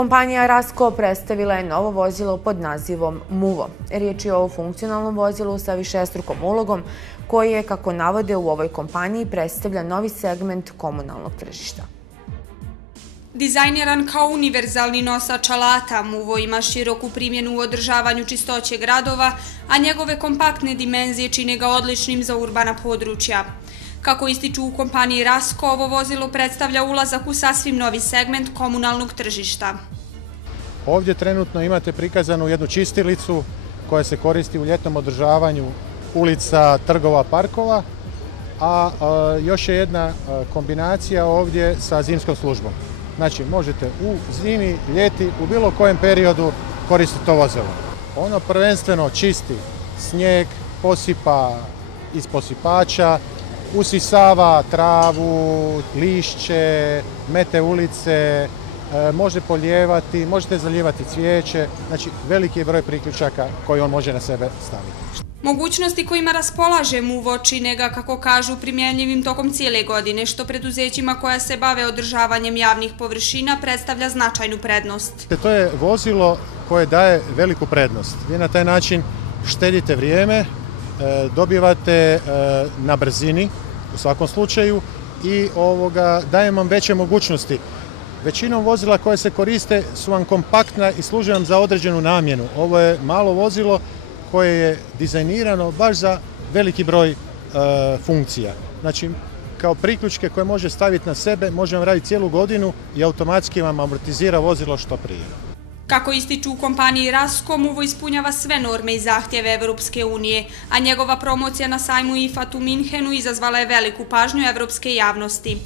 Kompanija Rasko predstavila je novo vozilo pod nazivom Muvo. Riječ je o funkcionalnom vozilu sa višestrukom ulogom koji je, kako navode u ovoj kompaniji, predstavlja novi segment komunalnog tržišta. Dizajniran kao univerzalni nosač alata, Muvo ima široku primjenu u održavanju čistoće gradova, a njegove kompaktne dimenzije čine ga odličnim za urbana područja. Kako ističu u kompaniji Rasko, ovo vozilo predstavlja ulazak u sasvim novi segment komunalnog tržišta. Ovdje trenutno imate prikazanu jednu čistilicu koja se koristi u ljetnom održavanju ulica, trgova, parkova, a još je jedna kombinacija ovdje sa zimskom službom. Znači, možete u zimi, ljeti, u bilo kojem periodu koristiti to vozilo. Ono prvenstveno čisti snijeg, posipa iz posipača, usisava travu, lišće, mete ulice, može polijevati, možete zalijevati cvijeće, znači veliki je broj priključaka koji on može na sebe staviti. Mogućnosti kojima raspolaže Muvo čine ga, kako kažu, primjenjivim tokom cijele godine, što preduzećima koja se bave održavanjem javnih površina predstavlja značajnu prednost. To je vozilo koje daje veliku prednost. Vi na taj način štedite vrijeme, dobivate na brzini u svakom slučaju i daje vam veće mogućnosti. Većinom vozila koje se koriste su vam kompaktna i služe vam za određenu namjenu. Ovo je malo vozilo koje je dizajnirano baš za veliki broj funkcija. Znači, kao priključke koje može staviti na sebe, može vam raditi cijelu godinu i automatski vam amortizira vozilo što prije. Kako ističu u kompaniji Rasko, Muvo ispunjava sve norme i zahtjeve Evropske unije, a njegova promocija na sajmu IFAT u Minhenu izazvala je veliku pažnju evropske javnosti.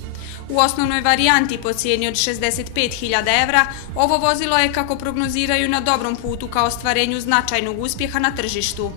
U osnovnoj varijanti po cijeni od 65.000 evra, ovo vozilo je, kako prognoziraju, na dobrom putu ka ostvarenju značajnog uspjeha na tržištu.